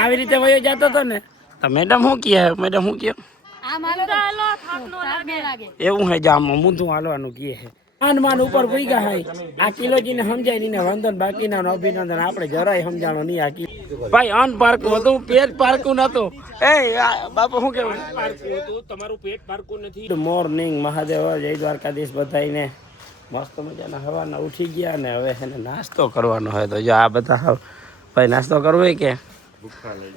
આવી રીતે વયો જતો હતો ને તો મેડમ શું કહે મેડમ શું કહે એવું હે જામમાં મૂંધું હાલવાનું કહે છે માન ઉપર ભૂગ્યા hay આ કિલોજીને સમજાય નહીં ને વંદન બાકીના અભિનંદન આપણે જરાય સમજાણો નહીં આ ભાઈ અન પાર્કું હતું પેટ પાર્કું નતું એ બાપુ શું કેવું પાર્કું હતું તમારું પેટ પાર્કું નથી મોર્નિંગ મહાદેવ જય દ્વારકાધીશ બધાઈને મસ્ત મજાના હવાના ઉઠી ગયા ને હવે એને નાસ્તો કરવાનો હોય તો જો આ બધા ભાઈ નાસ્તો કરવો હોય કે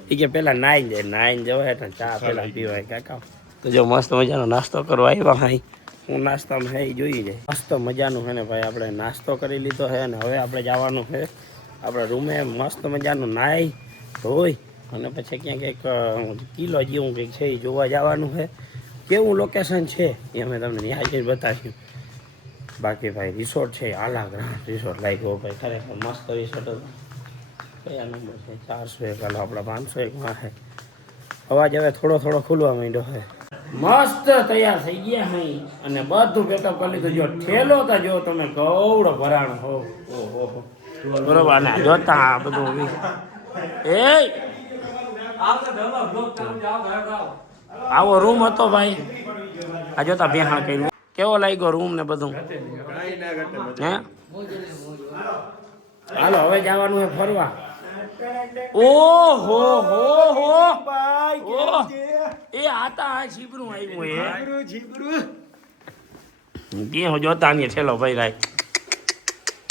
એ કે પેલા નાઈને જવાય એટલે ચા પેલા પીવાય કાકા તો જો મસ્ત મજાનો નાસ્તો કરવા આવ્યા હાઈ હું નાસ્તામાં હે જોઈ જાય મસ્ત મજાનું છે ને ભાઈ આપણે નાસ્તો કરી લીધો છે અને હવે આપણે જવાનું છે આપણા રૂમે મસ્ત મજાનું નાહી ધોઈ અને પછી ક્યાંક એક કિલો જેવું કંઈક છે એ જોવા જવાનું છે કેવું લોકેશન છે એ અમે તમને ત્યાં જઈને બતાવ્યું બાકી ભાઈ રિસોર્ટ છે આલા ગ્રાન્ડ રિસોર્ટ લાગ્યો ભાઈ ખરેખર મસ્ત રિસોર્ટ હતો કયા નંબર છે 401 હાલો આપણા 501માં છે અવાજ હવે થોડો થોડો ખુલવા માંડ્યો છે મસ્ત તૈયાર થઈ ગયા હઈ અને બધું પેકઅપ કરી લીધું જો ઠેલો તો જો તમે કવડો ભરાણો હો ઓહો બરોબર ને જોતા બધું એ આવો રૂમ હતો ભાઈ આ જોતા બેહા કર્યું કેવો લાગ્યો રૂમ ને બધું હે હાલો હવે જવાનું છે ફરવા ઓહો હો હો એ આતા આ છીબરું આવ્યું હે હું જોતા ને છેલ્લો ભાઈ રાય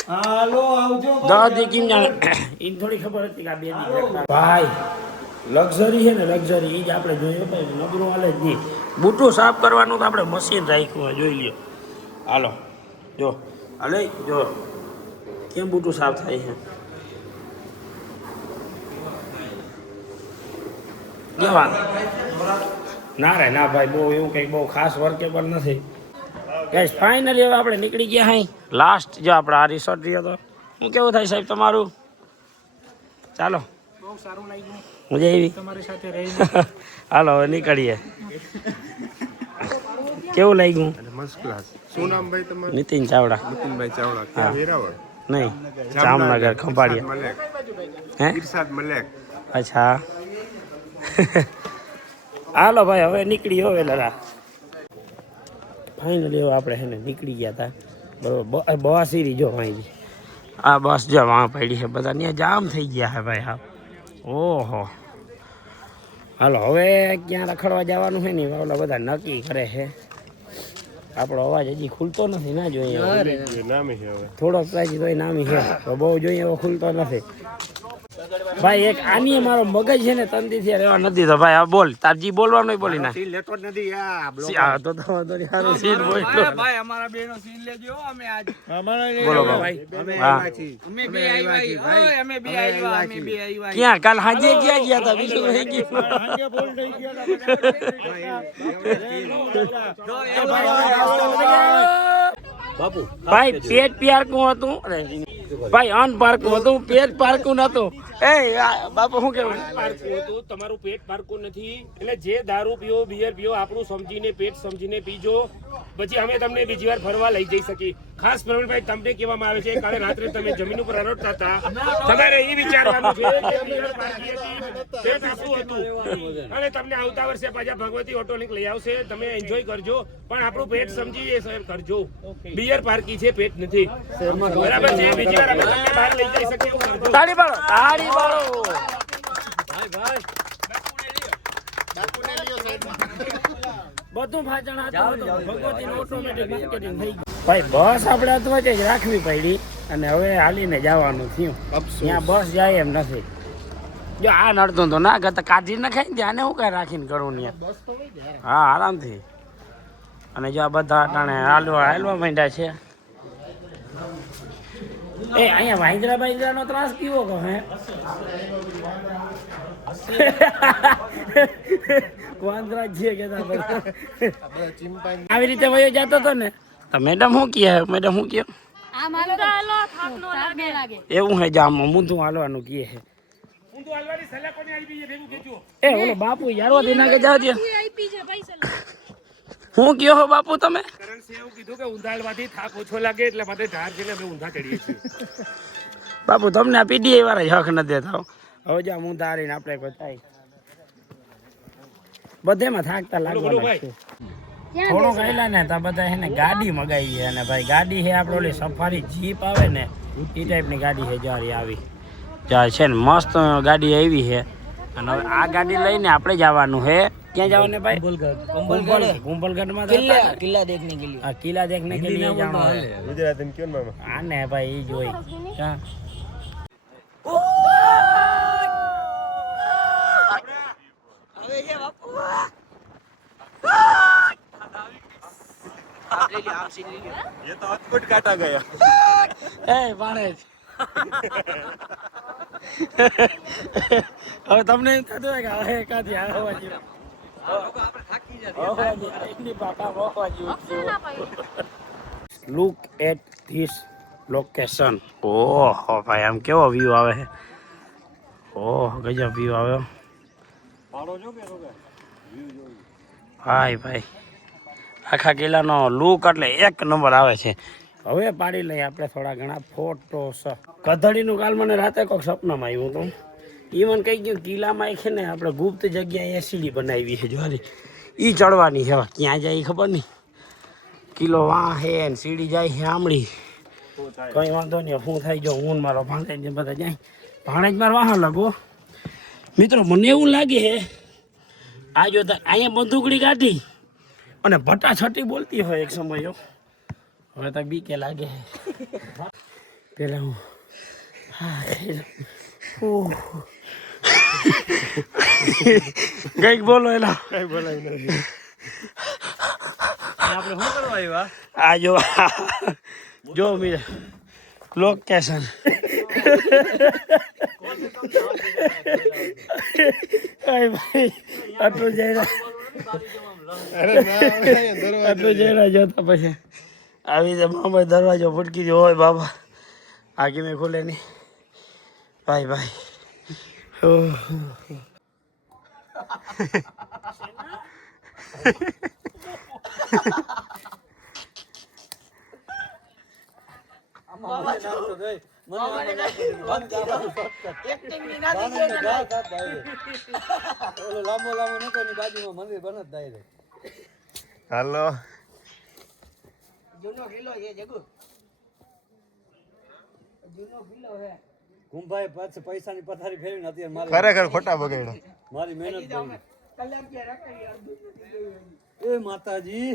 હાલો આવજો દાદી કેમ જાણે ઈન થોડી ખબર હતી કે આ બે ભાઈ લક્ઝરી છે ને લક્ઝરી ઈ જ આપણે જોયો ભાઈ નબળું હાલે જ નહીં બૂટું સાફ કરવાનું તો આપણે મશીન રાખ્યું જોઈ લ્યો હાલો જો હાલે જો કેમ બૂટું સાફ થાય છે કેવા ના રે ના ભાઈ બહુ એવું કંઈક બહુ ખાસ વર્કેબલ નથી ગાઈસ ફાઇનલી હવે આપણે નીકળી ગયા હાઈ લાસ્ટ જો આપણે આ રિસોર્ટ રહ્યો તો શું કેવું થાય સાહેબ તમારું ચાલો બહુ સારું લાગ્યું મજા આવી તમારી સાથે રહીને હાલો હવે નીકળીએ કેવું લાગ્યું મસ્ત ક્લાસ શું નામ ભાઈ તમારું નીતિન ચાવડા નીતિનભાઈ ચાવડા ક્યાં વેરાવળ નહીં જામનગર ખંભાળિયા હે ઇરશાદ મલેક અચ્છા હાલો ભાઈ હવે નીકળી હવે લડા ફાઇનલી હવે આપણે છે ને નીકળી ગયા હતા બરોબર બસ સીરી જો ભાઈ આ બસ જો વાં પડી છે બધા ત્યાં જામ થઈ ગયા છે ભાઈ હા ઓહો હાલો હવે ક્યાં રખડવા જવાનું છે ને ઓલા બધા નક્કી કરે છે આપણો અવાજ હજી ખુલતો નથી ના જોઈએ થોડોક પ્રાઈઝ તોય નામી છે તો બહુ જોઈએ એવો ખુલતો નથી ભાઈ એક આની મારો મગજ છે ને તંદીથી રહેવા નથી તો ભાઈ આ બોલ તારજી બોલવાનું બોલી ના સીન લેતો જ નથી આ તો તમારો યાર સીન બોલ ભાઈ અમારા બેનો સીન લેજો અમે આજ અમારા બોલો ભાઈ અમે આવ્યા છીએ અમે બે આવ્યા અમે બે આવ્યા ક્યાં કાલ હાજે ગયા હતા બીજું રહી ગયું હાજે બોલ થઈ ગયા બાપુ ભાઈ પેટ પાર્કું હતું ભાઈ અન પાર્કું હતું પેટ પાર્કું નતું એ બાપુ શું કેવું પાર્કું હતું તમારું પેટ પાર્કું નથી એટલે જે દારૂ પીઓ બિયર પીઓ આપણું સમજીને પેટ સમજીને પીજો પછી અમે તમને બીજી વાર ફરવા લઈ જઈ શકીએ ખાસ પ્રવીણભાઈ તમને કહેવામાં આવે છે કાલે રાત્રે તમે જમીન ઉપર રડતા હતા તમારે એ વિચારવાનું છે કે પેટ આપણું હતું અને તમને આવતા વર્ષે પાછા ભગવતી ઓટો લિંક લઈ આવશે તમે એન્જોય કરજો પણ આપણું પેટ સમજી એ કરજો બિયર પાર્કી છે પેટ નથી બરાબર છે બીજી વાર અમે તમને બહાર લઈ જઈ શકીએ તાળી પાડો તાળી પાડો ભાઈ ભાઈ બધું ભાજણ ભગવતી ઓટોમેટિક માર્કેટિંગ થઈ ગયું ભાઈ બસ આપણે અથવા જ રાખવી પડી અને હવે હાલીને જવાનું થયું ત્યાં બસ જાય એમ નથી જો આ નડતું તો ના કરતા કાઢી નખાય ને આને હું કઈ રાખીને કરું ને હા આરામથી અને જો આ બધા ટાણે હાલવા માંડ્યા છે એ અહીંયા વાંદરા નો ત્રાસ કેવો કહો હે વાંદરા છે કે આવી રીતે વયો જતો હતો ને તો મેડમ શું કહે મેડમ શું કહે એવું હે જામમાં મૂંધું હાલવાનું કહે છે એ ઓલો બાપુ યાર દેના કે જાવ દે હું કયો હો બાપુ તમે એવું કીધું કે ઊંધાળવાથી થાક ઓછો લાગે એટલે માટે ઢાર છે અમે ઊંધા ચડીએ છીએ બાપુ તમને આ પીડીઆઈ વાળા હક ન દેતા હવે જા હું તારીને આપણે કોઈ થાય બધેમાં થાકતા લાગવાના છે થોડોક આયલા ને તો બધા હે ને ગાડી મગાવી છે અને ભાઈ ગાડી છે આપણે ઓલી સફારી જીપ આવે ને એ ટાઈપની ગાડી છે જારી આવી જા છે ને મસ્ત ગાડી આવી છે અને હવે આ ગાડી લઈને આપણે જવાનું છે ક્યાં જવાનું ભાઈ કુંભલગઢમાં કિલ્લા દેખને કે लिए કિલ્લા દેખને કે लिए જાણો है ગુજરાતી ક્યો ને મામા આને ભાઈ ઈ જોઈ ક્યાં હવે ये बापू ये तो अटपट काटा गया એ પાણે હવે તમને એમ થતું હોય કે હવે એકાદી આવવા જેવું લુક એટ ધીસ લોકેશન ઓહો ભાઈ આમ કેવો વ્યૂ આવે છે ઓહ ગજબ વ્યૂ આવે ભાઈ ભાઈ આખા કિલ્લાનો લુક એટલે એક નંબર આવે છે હવે પાડી લઈએ આપણે થોડા ઘણા ફોટોસ કધડીનું કાલ મને રાતે કોઈક સપનામાં આવ્યું હતું એ મને કહી ગયું કિલ્લામાં છે ને આપણે ગુપ્ત જગ્યાએ સીડી બનાવી છે જોરી એ ચડવાની છે ક્યાં જાય એ ખબર નહીં કિલ્લો વાં હે ને સીડી જાય છે આમળી કંઈ વાંધો નહીં શું થાય જો હું મારો ભાણેજ બધા જાય ભાણેજ મારો વાહન લાગો મિત્રો મને એવું લાગે છે આ જો અહીંયા બંદૂકડી કાઢી અને ભટા છટી બોલતી હોય એક સમયો હવે તો બીકે લાગે પેલા હું કઈક બોલો એલા કઈ બોલાય નથી આપણે શું કરવા આવ્યા આ જો મીર લોકેશન ભાઈ આટલું જઈ અરે ના દરવાજો આટલું જઈ જોતા પછી આવી રીતે મામા દરવાજો ફટકી દો હોય બાબા આગે મેં ખોલે નહીં ભાઈ ભાઈ લાંબો નતો એની બાજુમાં મંદિર બનત થાય હાલો જૂનો કિલ્લો છે જગુ જૂનો કિલ્લો છે કુંભાઈ પાછ પૈસાની પથારી ફેરવીને અત્યારે મારી ખરેખર ખોટા બગાડ્યા મારી મહેનત એ માતાજી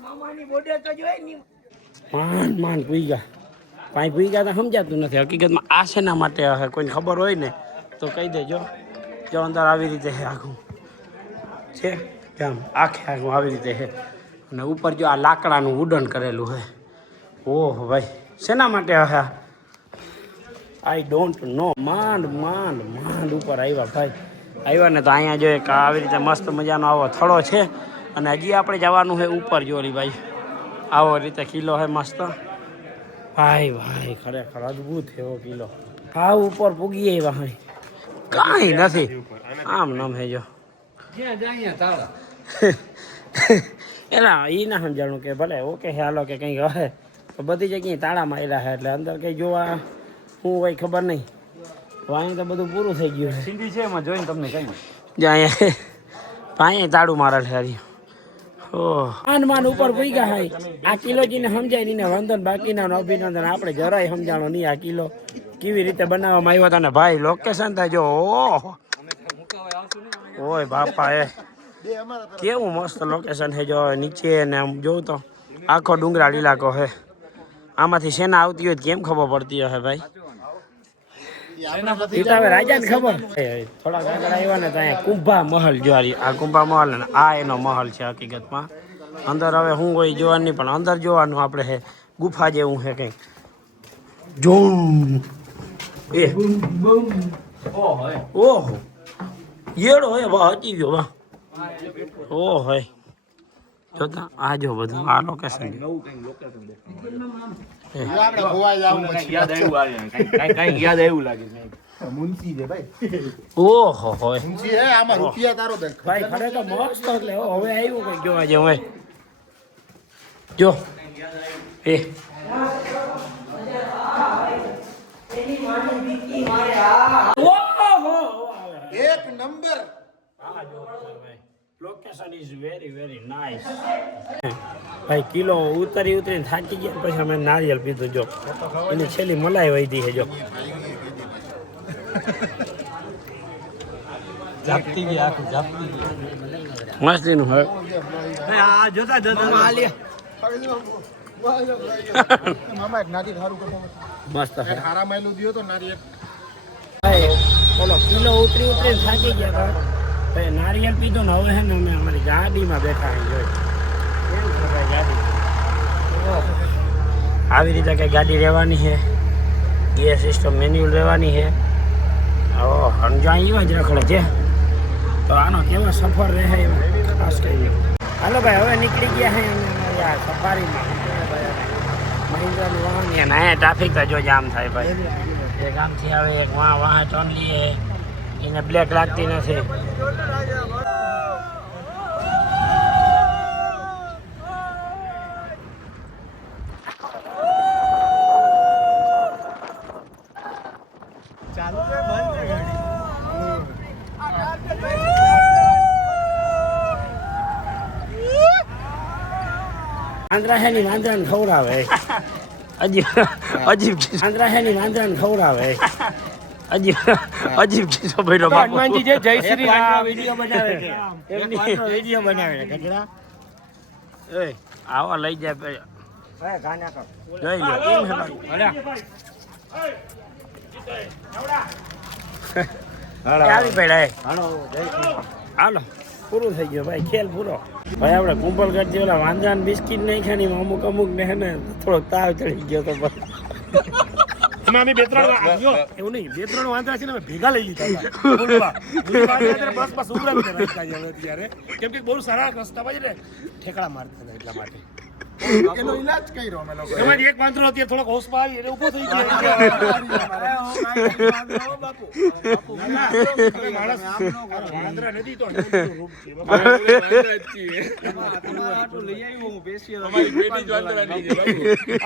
મામાની બોડે તો જોઈ ની માંડ પી ગયા પાંચ પી ગયા તો સમજાતું નથી હકીકતમાં આ શેના માટે હશે કોઈને ખબર હોય ને તો કહી દેજો જો અંદર આવી રીતે છે આખું છે જામ આખું આવી રીતે છે અને ઉપર જો આ લાકડાનું વુડન કરેલું છે ઓહ ભાઈ શેના માટે હશે આઈ ડોન્ટ નો માંડ ઉપર આવ્યા ભાઈ આવ્યા ને તો અહીંયા જો એક આવી રીતે મસ્ત મજાનો આવો થડો છે અને હજી આપણે જવાનું છે ઉપર જોરી ભાઈ આવો રીતે કિલ્લો છે મસ્ત ભાઈ ખરેખર અદભુત એવો કિલ્લો હા ઉપર પૂગી આવ્યા હોય કાંઈ નથી આમ નમ હે જો જ્યાં જાય તાળા એના એ ના સમજાણું કે ભલે ઓકે હાલો કે કંઈક હશે તો બધી જગ્યાએ તાળા માર્યા છે એટલે અંદર કંઈ જોવા શું હોય ખબર નહીં તો અહીંયા તો બધું પૂરું થઈ ગયું છે સિંધી છે એમાં જોઈને તમને કઈ જે અહીંયા તાળું મારેલ છે હરી માન ઉપર પૂગ્યા હોય આ કિલોજીને સમજાય નહીં ને વંદન બાકીના અભિનંદન આપણે જરાય સમજાણો નહીં આ કિલ્લો કેવી રીતે બનાવવામાં આવ્યો હતા ને ભાઈ લોકેશન થાય જો ઓય બાપા એ કેવું મસ્ત લોકેશન છે જો નીચે ને આમ જોઉં તો આખો ડુંગરાળ ઇલાકો છે આમાંથી સેના આવતી હોય કેમ ખબર પડતી હશે ભાઈ એ તો હવે રાજાને ખબર થોડાક આગળ આવ્યા ને તો અહીંયા કુંભા મહલ જોવારી આ કુંભા મહલ ને આ એનો મહલ છે હકીકતમાં અંદર હવે શું હોય જોવાનું નહીં પણ અંદર જોવાનું આપણે છે ગુફા જેવું છે કંઈક જોમ એ ઓહો યેડો હે વાહ હટી ગયો વાહ ઓહ હોય જોતા આ જો બધું આ લોકેશન ઓહો હોય ભાઈ ખરેખર મસ્ત એટલે હવે આવ્યું કઈ જોવા જેવું હોય જો એ ઓહો એક number. Location is very very nice. ભાઈ કિલો ઉતરીને થાકી ગયા પછી અમે નારિયેલ પીધું. જો એની છેલ્લી મલાઈ વધી છે. જો જાપતી ગઈ આખું જાપતી ગઈ. મસ્તીનું હવે આ જોતા જોતા મામા એક નારિયેળ સારું કરતો. મસ્ત છે. હારા માયલું દિયો તો નારિયેળ. ભાઈ બોલો કિલો ઉતરીને થાકી ગયા હતા. ભાઈ નારિયેલ પીધું ને હવે છે ને અમે અમારી ગાડીમાં બેઠા જોઈ કેમ છે ભાઈ ગાડી. આવી રીતે કઈ ગાડી રહેવાની છે. ગિયર સિસ્ટમ મેન્યુઅલ રહેવાની છે. સમજાય એવા જ રખડે છે. તો આનો કેવો સફર રહે એમ ખાસ કરી. હાલો ભાઈ હવે નીકળી ગયા છે યાર સફારીમાં. મહિન્દ્રાનું વાહન છે ને અહીંયા ટ્રાફિક તો જો જામ થાય ભાઈ. એક આમથી આવે એક વાહ ટર્ન લઈએ એને બ્લેક લાગતી નથી. ચાલુ છે બંધ છે ગાડી. વાંદરા છે ની વાંદરાને ખવડાવે. અજીબ વાંદરા છે ની વાંદરાને ખવડાવે. અજીબ કિસ્સો ભાઈનો બાપુ. હનુમાનજી જે જય શ્રી રામ વિડીયો બનાવે છે. વિડીયો બનાવે છે ગજરા. એ આવા લઈ જાય ભાઈ. હવે ગાના કર. લઈ લો કેમ છે ભાઈ. આવી પડ્યા. હાલો જય શ્રી રામ. હાલો પૂરું થઈ ગયું ભાઈ. ખેલ પૂરો. ભાઈ આપણે કુંભલગઢ જે ઓલા વાંદરાને બિસ્કીટ નહીં ખાની અમુક ને હે ને થોડોક તાવ ચડી ગયો તો બસ. અમે બે ત્રણ એવું નહીં, બે ત્રણ વાંદરા છે ને અમે ભેગા લઈ લીધા બસ ઉભરાવી ત્યારે કેમ કે બહુ સારા રસ્તા પર છે ને ઠેકડા મારતા હતા એટલા માટે. એનો ઈલાજ કર્યો અમે લોકો. એમાંથી એક વાંદરો અત્યારે થોડોક હોશમાં આવી એટલે ઊભો થઈ ગયો. વાંદરા નથી તો રૂપ છે.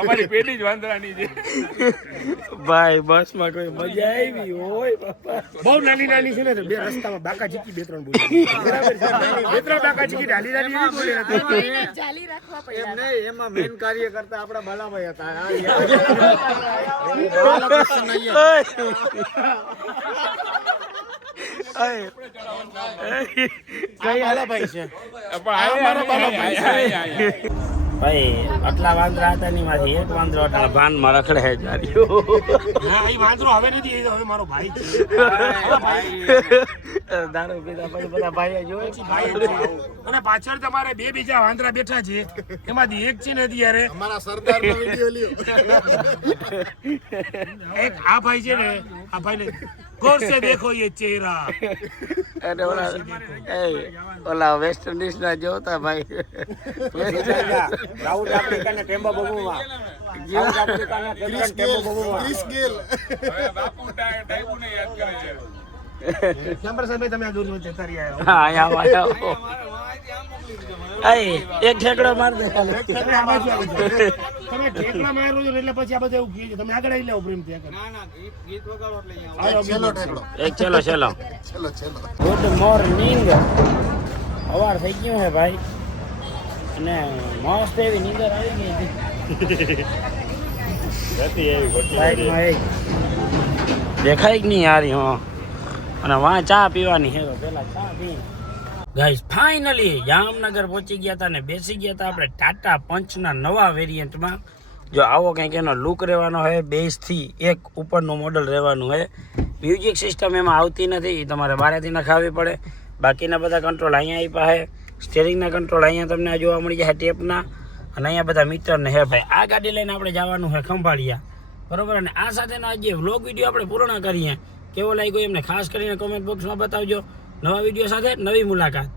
અમારી પેટી જ વાંદરાની છે. ભાઈ બસમાં કોઈ મજા આવી હોય બાપા. બહુ નાની નાની છે ને બે રસ્તામાં બાકા ચીકી બે ત્રણ બોલી બરાબર છે. બે ત્રણ બાકા ચીકી નાની નાની નહીં બોલી ચાલી રાખવા પડ્યા. એમ નહીં, એમાં મેન કાર્ય કરતા આપણા બાલાભાઈ હતા. ભાઈ આટલા વાંદરા હતા ની માંથી એક વાંદરો આટલા ભાનમાં રખડે છે જારીઓ. હા, એ વાંદરો હવે નથી, એ તો હવે મારો ભાઈ છે. દારૂ પીધા પછી બધા ભાઈ જોવે છે. અને પાછળ તમારે બે બીજા વાંદરા બેઠા છે, એમાંથી એક છે ને અત્યારે અમારા સરદારનો વિડિયો લ્યો. એક આ ભાઈ છે ને, આ ભાઈ ને ગૌર સે દેખો ये चेहरा. અને ઓલા વેસ્ટ ઇન્ડિઝ ના જોતા ભાઈ. સાઉથ આફ્રિકા ને ટેમ્બા બબુમાં. સાઉથ આફ્રિકા ના ક્રિસ ગેલ. નંબર સાહેબ તમે આ દૂર જતા રહ્યા. હા આયા એક ઠેકડો માર દે. તમે ઠેકડા મારો છો એટલે પછી આ બધું એવું કહે છે. તમે આગળ આવી લેવો પ્રેમથી આગળ. છેલ્લો ઠેકડો. એક ચલો છેલ્લો. Good morning. સવાર થઈ ગયું હે ભાઈ અને મસ્ત એવી નીંદર આવી ગઈ હતી. બાઈકમાં એક દેખાય જ નહીં યારી. હા અને વાં ચા પીવાની છે. પેલા ચા પી. ગાઈસ ફાઇનલી જામનગર પહોંચી ગયા હતા ને બેસી ગયા હતા આપણે ટાટા પંચના નવા વેરિયન્ટમાં. જો આવો કંઈક એનો લુક રહેવાનો હોય. બેઝથી એક ઉપરનું મોડલ રહેવાનું હોય. મ્યુઝિક સિસ્ટમ એમાં આવતી નથી, એ તમારે બહારથી નખાવવી પડે. બાકીના બધા કંટ્રોલ અહીંયા આપ્યા છે. સ્ટેરિંગના કંટ્રોલ અહીંયા તમને જોવા મળી જાય ટેપના. અને અહીંયા બધા મીટરને હે ભાઈ. આ ગાડી લઈને આપણે જવાનું છે ખંભાળિયા, બરોબર. અને આ સાથેનો આજે વ્લોગ વિડીયો આપણે પૂર્ણ કરીએ. કેવો લાગ્યો એમને ખાસ કરીને કોમેન્ટ બોક્સમાં બતાવજો. નવા વિડીયો સાથે નવી મુલાકાત.